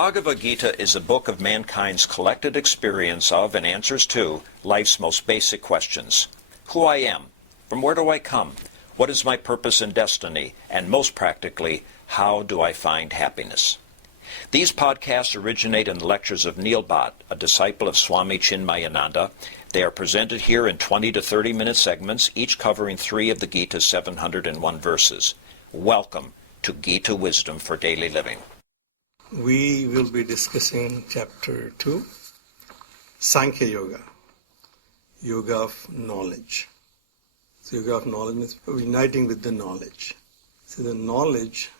Bhagavad Gita is a book of mankind's collected experience of and answers to life's most basic questions. Who I am, from where do I come, what is my purpose and destiny, and most practically, how do I find happiness? These podcasts originate in the lectures of Neil Bhatt, a disciple of Swami Chinmayananda. They are presented here in 20 to 30-minute segments, each covering 3 of the Gita's 701 verses. Welcome to Gita Wisdom for Daily Living. We will be discussing Chapter 2, Sankhya Yoga, Yoga of Knowledge. So Yoga of Knowledge means uniting with the knowledge. So the knowledge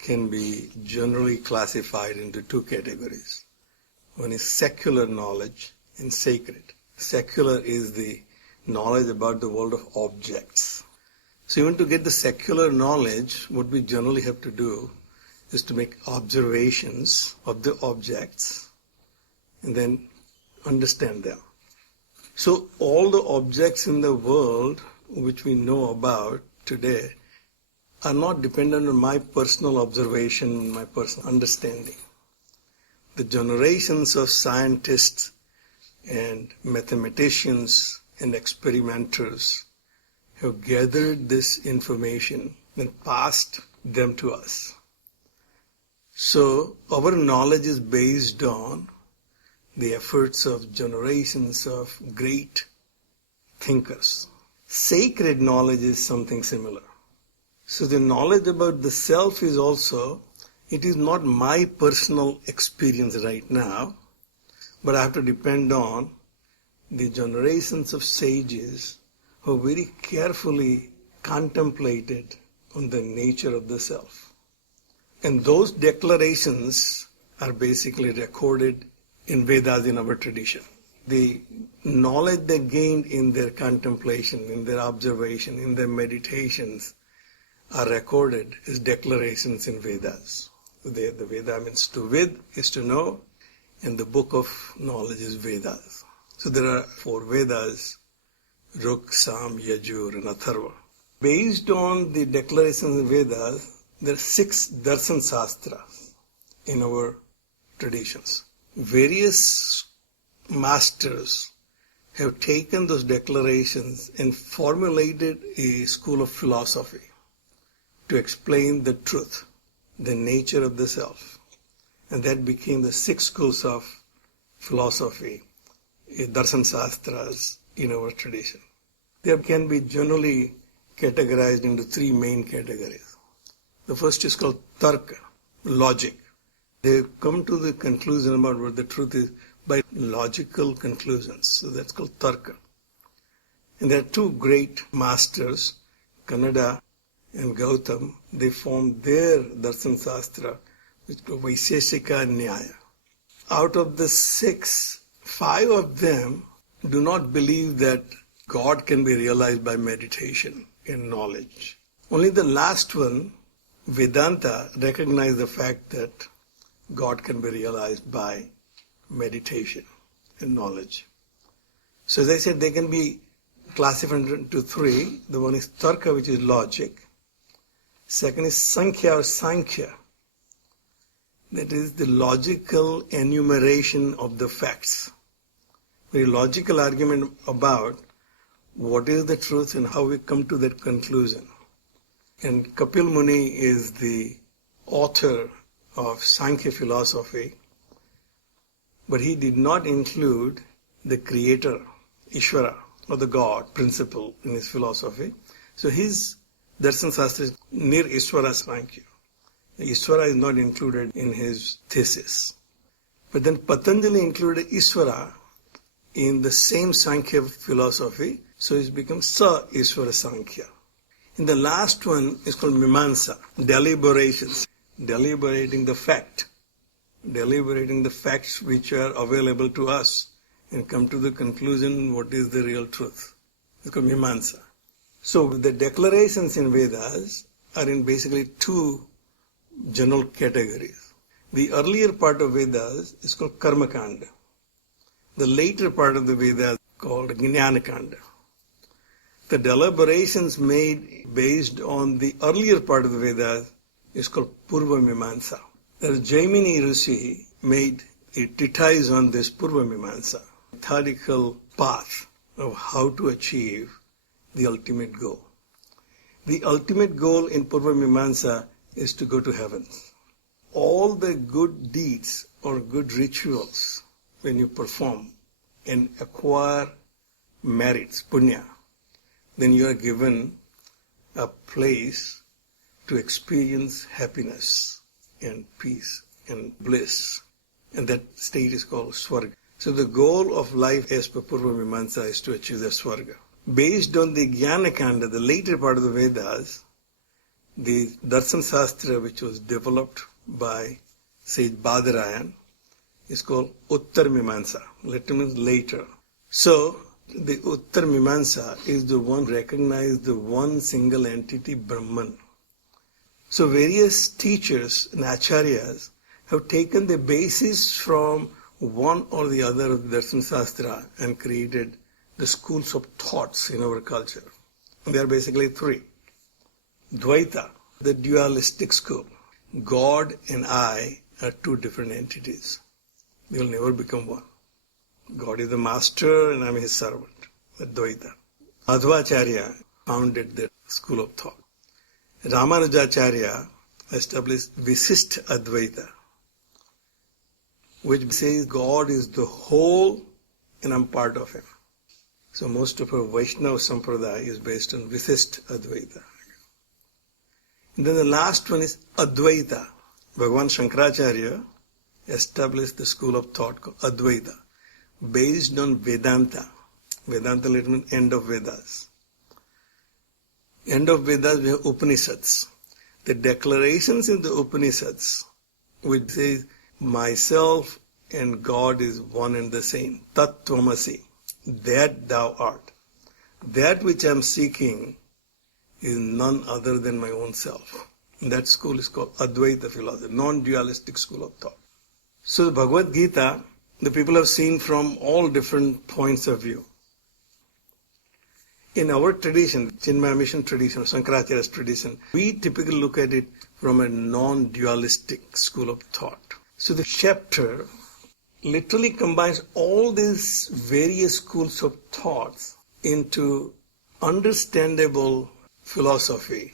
can be generally classified into 2 categories. One is secular knowledge and sacred. Secular is the knowledge about the world of objects. So even to get the secular knowledge, what we generally have to do is to make observations of the objects and then understand them. So all the objects in the world which we know about today are not dependent on my personal observation, my personal understanding. The generations of scientists and mathematicians and experimenters have gathered this information and passed them to us. So our knowledge is based on the efforts of generations of great thinkers. Sacred knowledge is something similar. So the knowledge about the self is also, it is not my personal experience right now, but I have to depend on the generations of sages who very carefully contemplated on the nature of the self. And those declarations are basically recorded in Vedas in our tradition. The knowledge they gained in their contemplation, in their observation, in their meditations are recorded as declarations in Vedas. The Veda means to vid is to know, and the book of knowledge is Vedas. So there are 4 Vedas, Ruk, Sam, Yajur, and Atharva. Based on the declarations in Vedas, there are 6 darshan sastras in our traditions. Various masters have taken those declarations and formulated a school of philosophy to explain the truth, the nature of the self. And that became the 6 schools of philosophy, darshan sastras in our tradition. They can be generally categorized into 3 main categories. The first is called Tarka, logic. They come to the conclusion about what the truth is by logical conclusions. So that's called Tarka. And there are 2 great masters, Kannada and Gautam. They formed their Darshan Sastra, which is called Vaisheshika Nyaya. Out of the 6, 5 of them do not believe that God can be realized by meditation and knowledge. Only the last one, Vedanta, recognized the fact that God can be realized by meditation and knowledge. So as I said, they can be classified into 3. The one is Tarka, which is logic. Second is Sankhya or Sankhya. That is the logical enumeration of the facts. Very logical argument about what is the truth and how we come to that conclusion. And Kapil Muni is the author of Sankhya philosophy, but he did not include the creator, Ishvara, or the God principle in his philosophy. So his Darshan Sastra is near Ishvara Sankhya. Ishvara is not included in his thesis. But then Patanjali included Ishvara in the same Sankhya philosophy, so it becomes Sa Ishvara Sankhya. And the last one is called Mimamsa, deliberations, deliberating the fact, deliberating the facts which are available to us and come to the conclusion what is the real truth. It's called Mimamsa. So the declarations in Vedas are in basically 2 general categories. The earlier part of Vedas is called Karma Kanda. The later part of the Vedas is called Jnana Kanda. The deliberations made based on the earlier part of the Vedas is called Purva Mimamsa. There is Jaimini Rishi made a treatise on this Purva Mimamsa, methodical path of how to achieve the ultimate goal. The ultimate goal in Purva Mimamsa is to go to heaven. All the good deeds or good rituals when you perform and acquire merits, punya, then you are given a place to experience happiness and peace and bliss. And that state is called Swarga. So the goal of life as per Purva Mimamsa is to achieve the Swarga. Based on the Jnana Kanda, the later part of the Vedas, the Darshan Shastra which was developed by Sage Badarayan is called Uttar Mimamsa. That means later. So the Uttar Mimamsa is the one recognized the one single entity Brahman. So various teachers and acharyas have taken the basis from one or the other of the Darshan Shastra and created the schools of thoughts in our culture. And there are basically three. Dvaita, the dualistic school. God and I are two different entities. They will never become one. God is the master and I am his servant. The Dvaita. Madhvacharya founded the school of thought. Ramanujacharya established Visisht Advaita, which says God is the whole and I'm part of him. So most of our Vaishnava Sampradaya is based on Visisht Advaita. And then the last one is Advaita. Bhagavan Shankaracharya established the school of thought called Advaita, based on Vedanta. Vedanta literally means end of Vedas. End of Vedas we have Upanishads. The declarations in the Upanishads which says myself and God is one and the same. Tat Tvamasi. That thou art. That which I am seeking is none other than my own self. And that school is called Advaita philosophy, non-dualistic school of thought. So the Bhagavad Gita, the people have seen from all different points of view. In our tradition, Chinmaya Mission tradition, Shankaracharya's tradition, we typically look at it from a non-dualistic school of thought. So the chapter literally combines all these various schools of thoughts into understandable philosophy,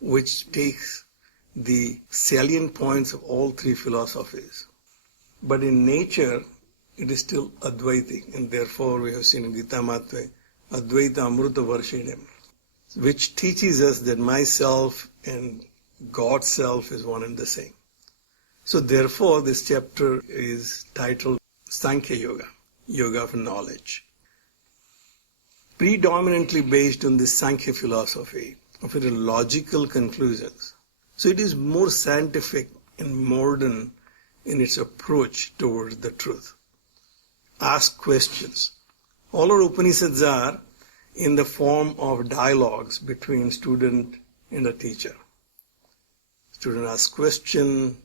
which takes the salient points of all three philosophies. But in nature, it is still Advaitic, and therefore we have seen in Gita Matve, Advaita Amruta Varshidam, which teaches us that myself and God's self is one and the same. So therefore, this chapter is titled Sankhya Yoga, Yoga of Knowledge. Predominantly based on the Sankhya philosophy of its logical conclusions. So it is more scientific and modern in its approach towards the truth. Ask questions. All our Upanishads are in the form of dialogues between student and a teacher. Student asks question,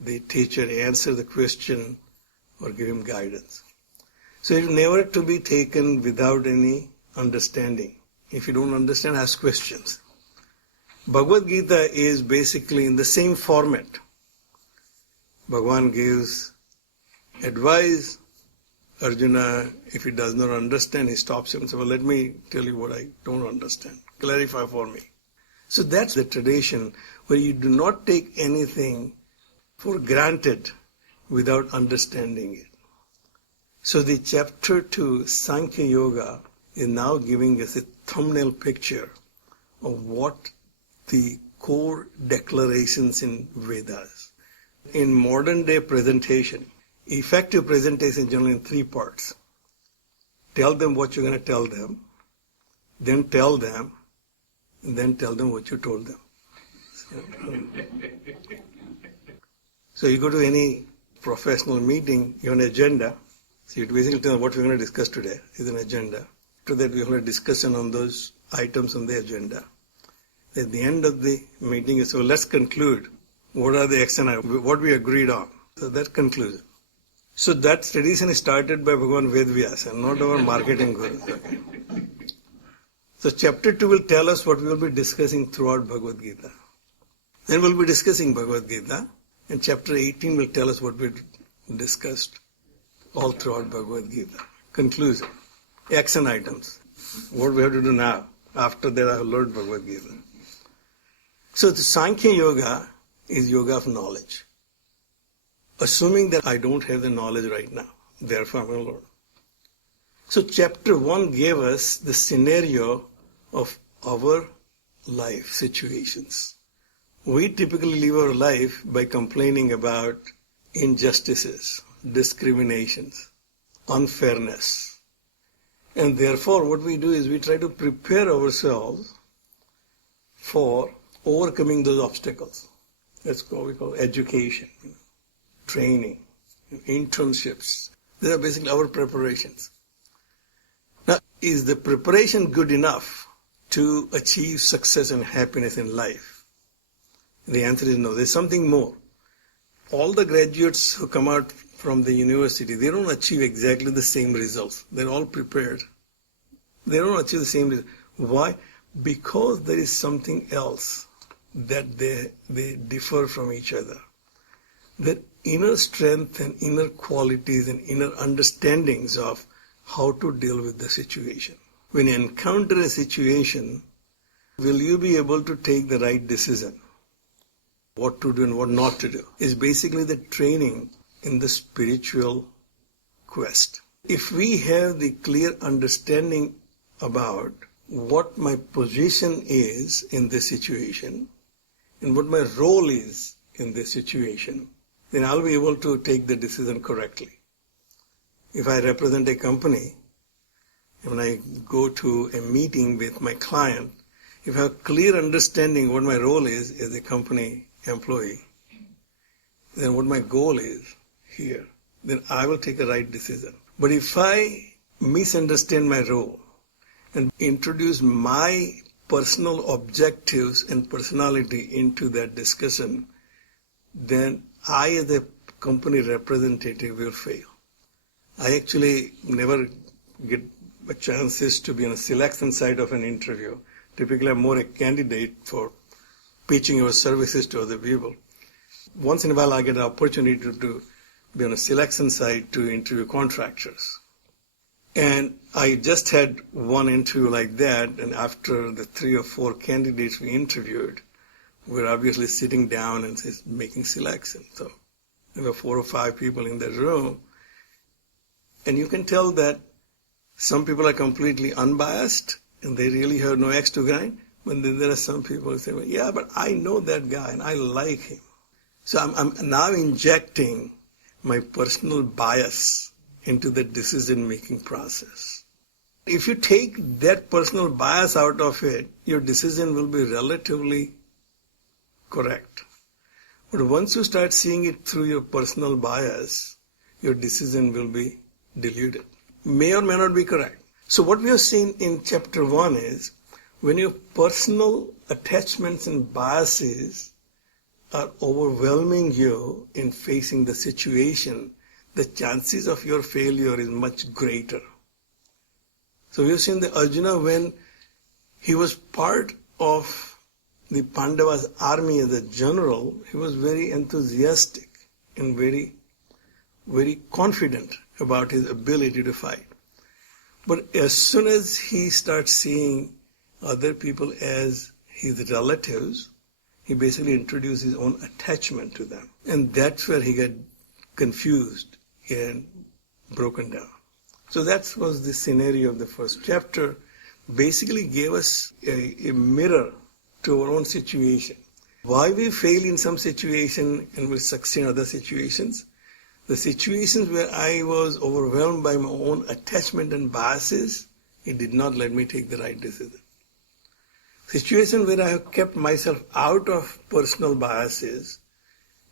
the teacher answers the question or give him guidance. So it is never to be taken without any understanding. If you don't understand, ask questions. Bhagavad Gita is basically in the same format. Bhagavan gives advice. Arjuna, if he does not understand, he stops him and says, well, let me tell you what I don't understand. Clarify for me. So that's the tradition where you do not take anything for granted without understanding it. So the chapter 2, Sankhya Yoga, is now giving us a thumbnail picture of what the core declarations in Vedas. In modern day presentation, effective presentation is generally in three parts. Tell them what you're going to tell them, then tell them, and then tell them what you told them. So you go to any professional meeting, you have an agenda. So you basically tell them what we're going to discuss today is an agenda. After that, we have a discussion on those items on the agenda. At the end of the meeting, you say, well, let's conclude. What are the action items? What we agreed on. So that conclusion. So that tradition is started by Bhagavan Vedvyasa, not our marketing guru. Okay. So chapter 2 will tell us what we will be discussing throughout Bhagavad Gita. Then we'll be discussing Bhagavad Gita. And chapter 18 will tell us what we discussed all throughout Bhagavad Gita. Conclusion. Action items. What we have to do now. After that I have learned Bhagavad Gita. So the Sankhya Yoga is yoga of knowledge. Assuming that I don't have the knowledge right now. Therefore I'm going to learn. So chapter 1 gave us the scenario of our life situations. We typically live our life by complaining about injustices, discriminations, unfairness. And therefore what we do is we try to prepare ourselves for overcoming those obstacles. That's what we call education, training, internships. These are basically our preparations. Now, is the preparation good enough to achieve success and happiness in life? The answer is no. There's something more. All the graduates who come out from the university, they don't achieve exactly the same results. They're all prepared. They don't achieve the same results. Why? Because there is something else that they differ from each other. That inner strength and inner qualities and inner understandings of how to deal with the situation. When you encounter a situation, will you be able to take the right decision? What to do and what not to do is basically the training in the spiritual quest. If we have the clear understanding about what my position is in this situation and what my role is in this situation, then I'll be able to take the decision correctly. If I represent a company, when I go to a meeting with my client, if I have clear understanding what my role is as a company employee, then what my goal is here, then I will take a right decision. But if I misunderstand my role and introduce my personal objectives and personality into that discussion, then I as a company representative will fail. I actually never get a chances to be on a selection side of an interview. Typically I'm more a candidate for pitching our services to other people. Once in a while I get an opportunity to be on a selection side to interview contractors. And I just had one interview like that, and after the 3 or 4 candidates we interviewed, we're obviously sitting down and making selection. So there were 4 or 5 people in that room. And you can tell that some people are completely unbiased and they really have no axe to grind. But then there are some people who say, well, yeah, but I know that guy and I like him. So I'm now injecting my personal bias into the decision-making process. If you take that personal bias out of it, your decision will be relatively correct. But once you start seeing it through your personal bias, your decision will be diluted. May or may not be correct. So what we have seen in chapter 1 is when your personal attachments and biases are overwhelming you in facing the situation, the chances of your failure is much greater. So we have seen that Arjuna, when he was part of the Pandavas' army as a general, he was very enthusiastic and very, very confident about his ability to fight. But as soon as he starts seeing other people as his relatives, he basically introduced his own attachment to them. And that's where he got confused and broken down. So that was the scenario of the first chapter. Basically gave us a mirror to our own situation. Why we fail in some situation and we succeed in other situations. The situations where I was overwhelmed by my own attachment and biases, it did not let me take the right decision. Situation where I have kept myself out of personal biases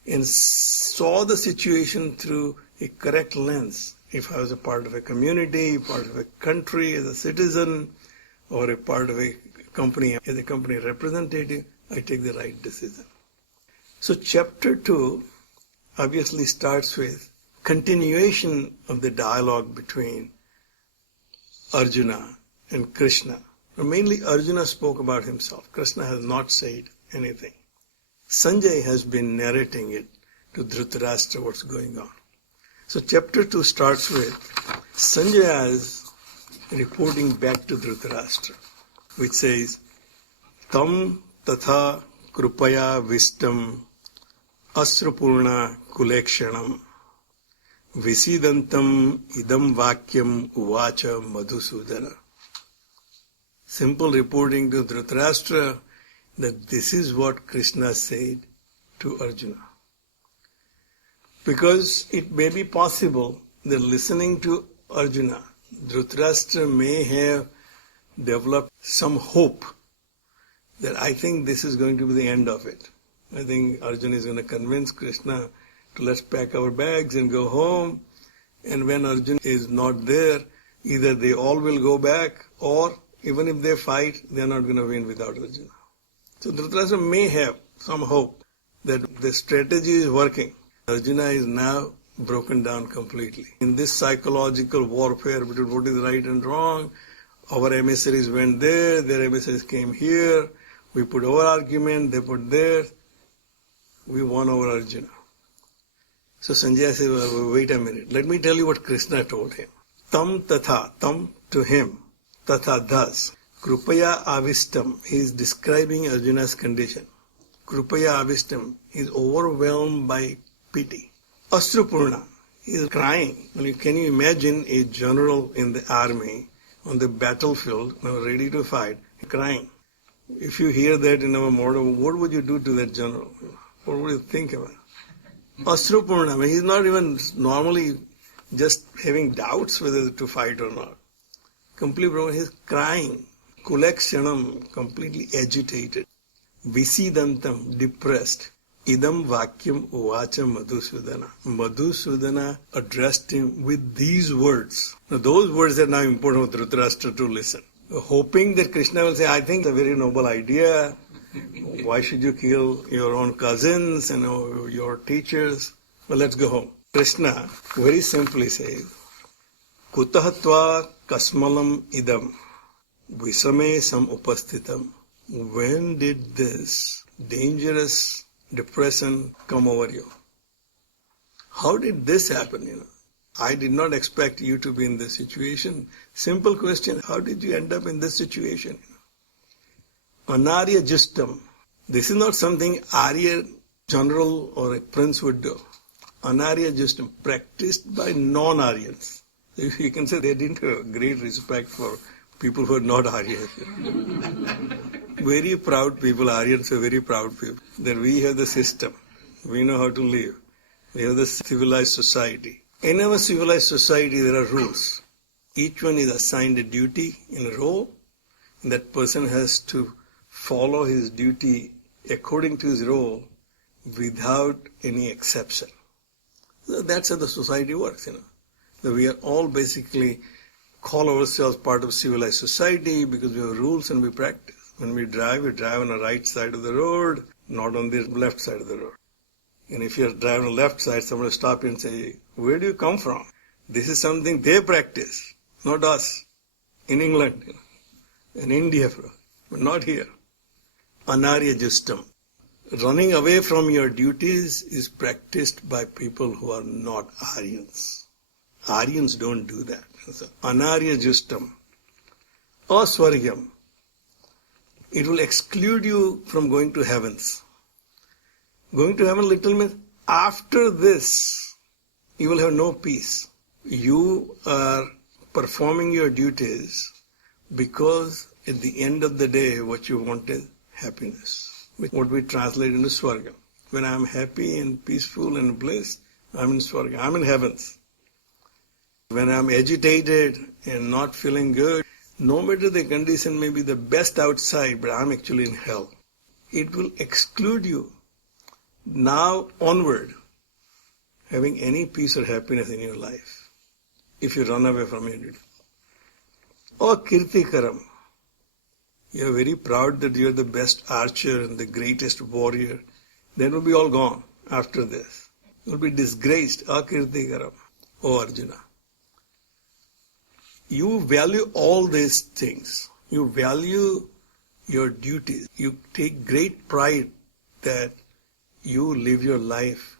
and saw the situation through a correct lens. If I was a part of a community, part of a country as a citizen, or a part of a company as a company representative, I take the right decision. So chapter 2 obviously starts with continuation of the dialogue between Arjuna and Krishna. Mainly Arjuna spoke about himself. Krishna has not said anything. Sanjay has been narrating it to Dhritarashtra what's going on. So chapter 2 starts with Sanjaya is reporting back to Dhritarashtra, which says, Tam tatha krupaya vistam asrapurna kulekshanam visidantam idam vakyam uvacha madhusudana. Simple reporting to Dhritarashtra that this is what Krishna said to Arjuna. Because it may be possible that listening to Arjuna, Dhritarashtra may have developed some hope that I think this is going to be the end of it. I think Arjuna is going to convince Krishna to let's pack our bags and go home. And when Arjuna is not there, either they all will go back, or even if they fight, they are not going to win without Arjuna. So Dhritarashtra may have some hope that the strategy is working. Arjuna is now broken down completely. In this psychological warfare between what is right and wrong, our emissaries went there, their emissaries came here, we put our argument, they put theirs, we won over Arjuna. So Sanjaya says, well, wait a minute, let me tell you what Krishna told him. Tam tatha, tam to him, tatha thus, krupaya avistam, he is describing Arjuna's condition. Krupaya avistam, he is overwhelmed by pity. Asrapurna, he is crying. Can you imagine a general in the army on the battlefield, ready to fight, crying? If you hear that in our modern, what would you do to that general? What would you think about? Asrapurna, he is not even normally just having doubts whether to fight or not. Complete broken, he is crying. Kulekshanam, completely agitated. Visidantam, depressed. Idam vakyam uvacha Madhusudana. Madhusudana addressed him with these words. Now those words are now important for Dhritarashtra to listen. Hoping that Krishna will say, I think it's a very noble idea. Why should you kill your own cousins and your teachers? Well, let's go home. Krishna very simply says, Kutahatva kasmalam idam visame sam upastitam. When did this dangerous depression come over you? How did this happen? I did not expect you to be in this situation. Simple question, how did you end up in this situation? Anarya justam. This is not something Arya general or a prince would do. Anarya justam, practiced by non-Aryans. You can say they didn't have great respect for people who are not Aryans. Very proud people, Aryans are very proud people, that we have the system. We know how to live. We have the civilized society. In our civilized society, there are rules. Each one is assigned a duty in a role, and that person has to follow his duty according to his role without any exception. So that's how the society works, So we are all basically call ourselves part of civilized society because we have rules and we practice. When we drive on the right side of the road, not on the left side of the road. And if you're driving on the left side, someone will stop you and say, where do you come from? This is something they practice, not us. In England, in India, but not here. Anarya justam. Running away from your duties is practiced by people who are not Aryans. Aryans don't do that. So, anarya justam. Aswargyam. It will exclude you from going to heavens. Going to heaven little means after this, you will have no peace. You are performing your duties because at the end of the day, what you want is happiness. What we translate into Swarga. When I am happy and peaceful and blissed, I am in Swarga. I am in heavens. When I am agitated and not feeling good, no matter the condition may be the best outside, but I am actually in hell. It will exclude you now onward having any peace or happiness in your life if you run away from your duty. Or kirtikaram. You are very proud that you are the best archer and the greatest warrior. That will be all gone after this. You will be disgraced. Akirtikaram. O Arjuna. You value all these things. You value your duties. You take great pride that you live your life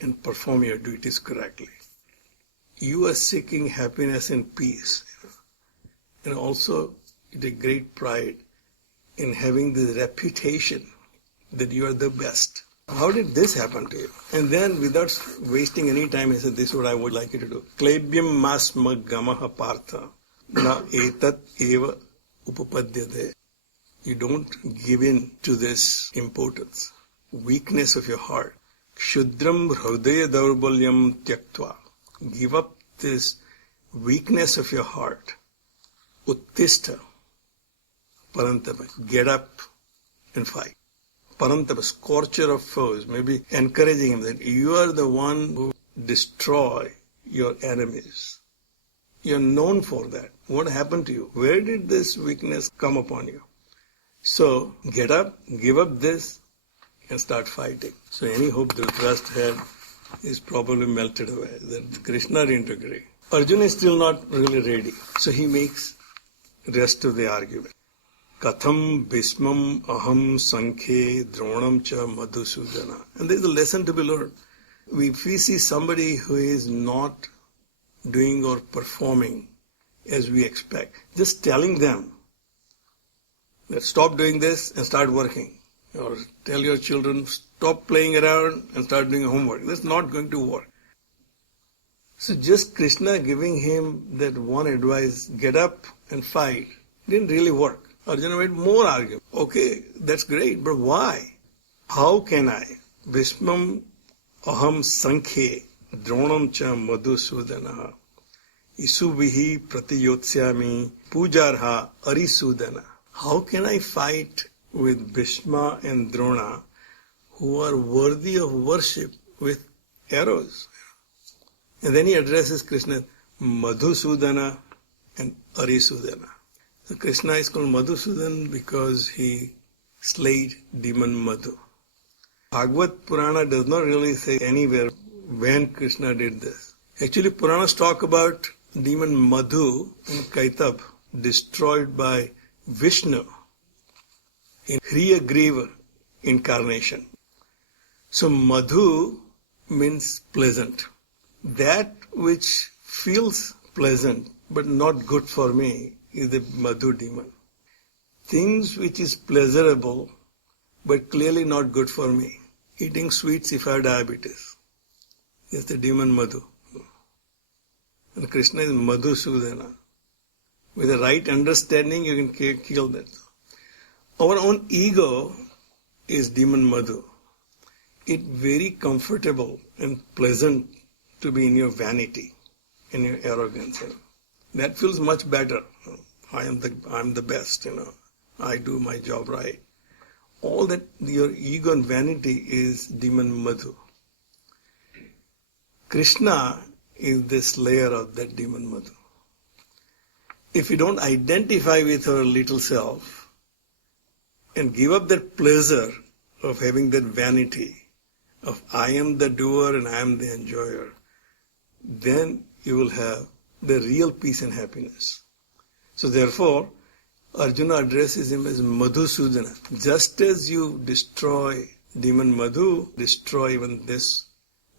and perform your duties correctly. You are seeking happiness and peace. And also, you take great pride in having this reputation that you are the best. How did this happen to you? And then, without wasting any time, he said, this is what I would like you to do. Klebhyam masma gamaha partha na etat eva upapadyate. You don't give in to this importance, weakness of your heart. Kshudram hridaya daurbalyam tyaktva. Give up this weakness of your heart. Uttishta. Parantapa. Get up and fight. Parantapa, scorcher of foes, maybe encouraging him that you are the one who destroy your enemies. You're known for that. What happened to you? Where did this weakness come upon you? So, get up, give up this, and start fighting. So any hope Dhritarashtra had is probably melted away. That Krishna didn't agree. Arjuna is still not really ready. So he makes rest of the argument. Katham bhismam aham sankhye dronam cha madhusudana. And there is a lesson to be learned. If we see somebody who is not doing or performing as we expect, just telling them that stop doing this and start working. Or tell your children, stop playing around and start doing homework. That's not going to work. So just Krishna giving him that one advice, get up and fight, didn't really work. Arjuna made more argument. Okay, that's great, but why? How can I? Bhismam aham sankhye dronam cha madhusudana isubihi pratiyotsyami pujarha arisudana. How can I fight with Bhishma and Drona who are worthy of worship with arrows? And then he addresses Krishna, Madhusudana and Arisudana. So Krishna is called Madhusudan because he slayed demon Madhu. Bhagavad Purana does not really say anywhere when Krishna did this. Actually, Puranas talk about demon Madhu in Kaitab destroyed by Vishnu in Hriyagriva incarnation. So Madhu means pleasant. That which feels pleasant but not good for me is the Madhu demon. Things which is pleasurable but clearly not good for me. Eating sweets if I have diabetes. Is the demon Madhu. And Krishna is Madhusudana. With the right understanding, you can kill that. Our own ego is demon Madhu. It's very comfortable and pleasant to be in your vanity, in your arrogance. That feels much better. I'm the best, I do my job right. All that, your ego and vanity is demon Madhu. Krishna is the slayer of that demon Madhu. If we don't identify with our little self and give up that pleasure of having that vanity of I am the doer and I am the enjoyer, then you will have the real peace and happiness. So therefore, Arjuna addresses him as Madhusudana. Just as you destroy demon Madhu, destroy even this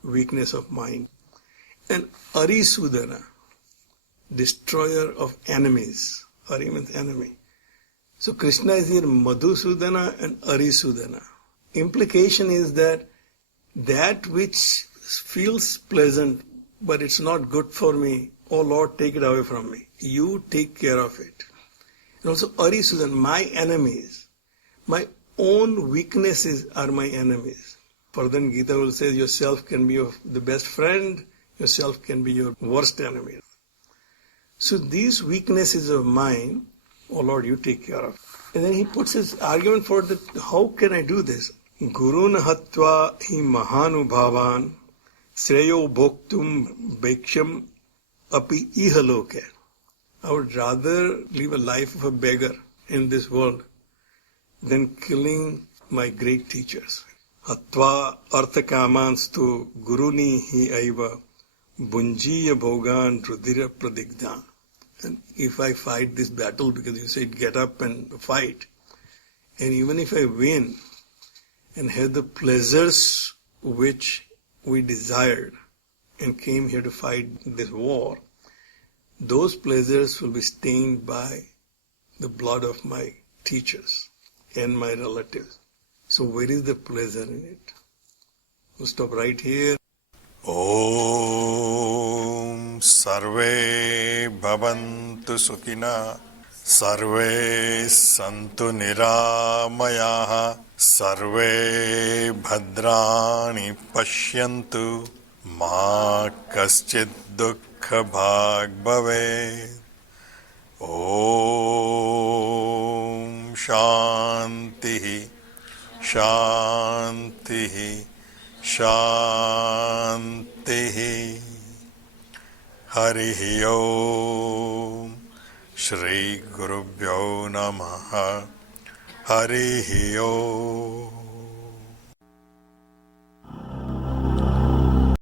weakness of mind. And Arisudana, destroyer of enemies. Ari means enemy. So Krishna is here Madhusudana and Arisudana. Implication is that which feels pleasant but it's not good for me, oh Lord, take it away from me. You take care of it. And also Arisudana, my enemies. My own weaknesses are my enemies. Further in Gita will say yourself can be the best friend, yourself can be your worst enemy. So these weaknesses of mine, oh Lord, you take care of. And then he puts his argument for that, how can I do this? Gurun hatva hi mahanubhavan sreyo bhoktum bheksham api ihaloke. I would rather live a life of a beggar in this world than killing my great teachers. Hatva arthakamanstu guruni hi aiva bunjiya bhogan rudira pradigdhan. And if I fight this battle, because you said get up and fight, and even if I win and have the pleasures which we desired and came here to fight this war, those pleasures will be stained by the blood of my teachers and my relatives. So where is the pleasure in it? We'll stop right here. Om Sarve Bhavantu Sukhina Sarve Santu Niramayaha Sarve Bhadrani Pashyantu Ma Kaschid Dukkha Bhag Bhave Om Shanti Shanti Shanti Harihi Om Shri Gurubhyo Namaha Harihi Om